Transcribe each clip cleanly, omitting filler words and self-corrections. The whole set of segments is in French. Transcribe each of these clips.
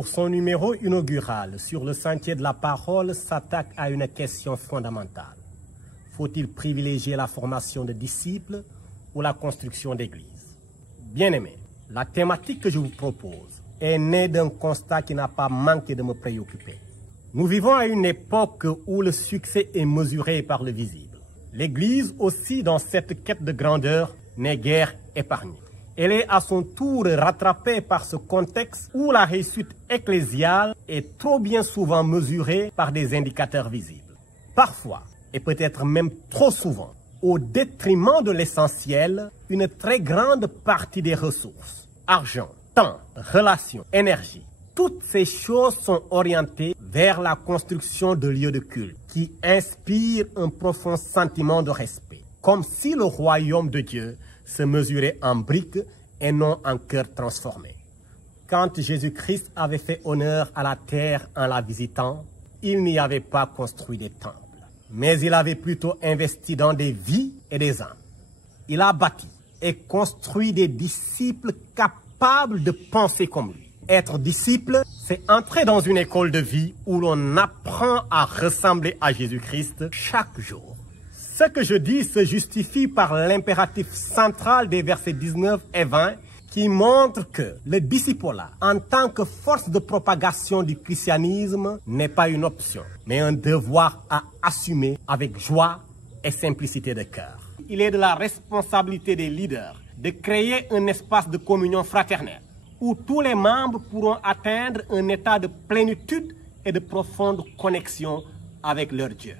pour son numéro inaugural sur le sentier de la parole, s'attaque à une question fondamentale. Faut-il privilégier la formation de disciples ou la construction d'églises? Bien-aimés, la thématique que je vous propose est née d'un constat qui n'a pas manqué de me préoccuper. Nous vivons à une époque où le succès est mesuré par le visible. L'Église aussi, dans cette quête de grandeur, n'est guère épargnée. Elle est à son tour rattrapée par ce contexte où la réussite ecclésiale est trop bien souvent mesurée par des indicateurs visibles. Parfois, et peut-être même trop souvent, au détriment de l'essentiel, une très grande partie des ressources, argent, temps, relations, énergie, toutes ces choses sont orientées vers la construction de lieux de culte qui inspirent un profond sentiment de respect, comme si le royaume de Dieu se mesurait en briques et non en cœur transformé. Quand Jésus-Christ avait fait honneur à la terre en la visitant, il n'y avait pas construit des temples, mais il avait plutôt investi dans des vies et des âmes. Il a bâti et construit des disciples capables de penser comme lui. Être disciple, c'est entrer dans une école de vie où l'on apprend à ressembler à Jésus-Christ chaque jour. Ce que je dis se justifie par l'impératif central des versets 19 et 20 qui montre que le discipulat, en tant que force de propagation du christianisme, n'est pas une option, mais un devoir à assumer avec joie et simplicité de cœur. Il est de la responsabilité des leaders de créer un espace de communion fraternelle où tous les membres pourront atteindre un état de plénitude et de profonde connexion avec leur Dieu.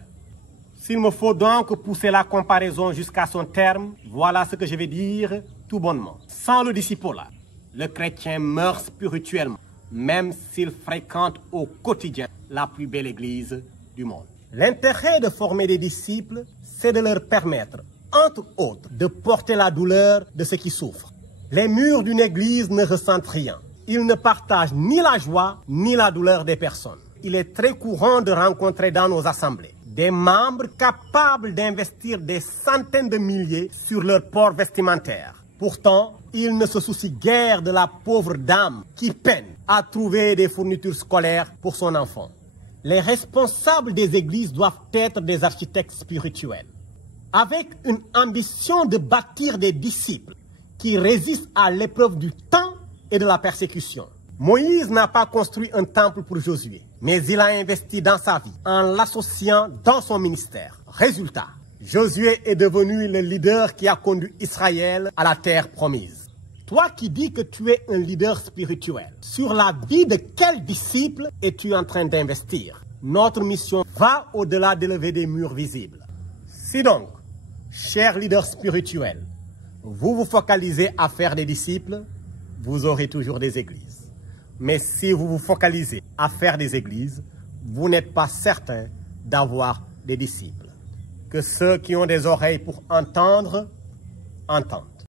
S'il me faut donc pousser la comparaison jusqu'à son terme, voilà ce que je vais dire tout bonnement. Sans le discipulat, le chrétien meurt spirituellement, même s'il fréquente au quotidien la plus belle église du monde. L'intérêt de former des disciples, c'est de leur permettre, entre autres, de porter la douleur de ceux qui souffrent. Les murs d'une église ne ressentent rien. Ils ne partagent ni la joie ni la douleur des personnes. Il est très courant de rencontrer dans nos assemblées des membres capables d'investir des centaines de milliers sur leur port vestimentaire. Pourtant, ils ne se soucient guère de la pauvre dame qui peine à trouver des fournitures scolaires pour son enfant. Les responsables des églises doivent être des architectes spirituels, avec une ambition de bâtir des disciples qui résistent à l'épreuve du temps et de la persécution. Moïse n'a pas construit un temple pour Josué, mais il a investi dans sa vie en l'associant dans son ministère. Résultat, Josué est devenu le leader qui a conduit Israël à la terre promise. Toi qui dis que tu es un leader spirituel, sur la vie de quel disciple es-tu en train d'investir? Notre mission va au-delà d'élever des murs visibles. Si donc, chers leaders spirituels, vous vous focalisez à faire des disciples, vous aurez toujours des églises. Mais si vous vous focalisez à faire des églises, vous n'êtes pas certain d'avoir des disciples. Que ceux qui ont des oreilles pour entendre, entendent.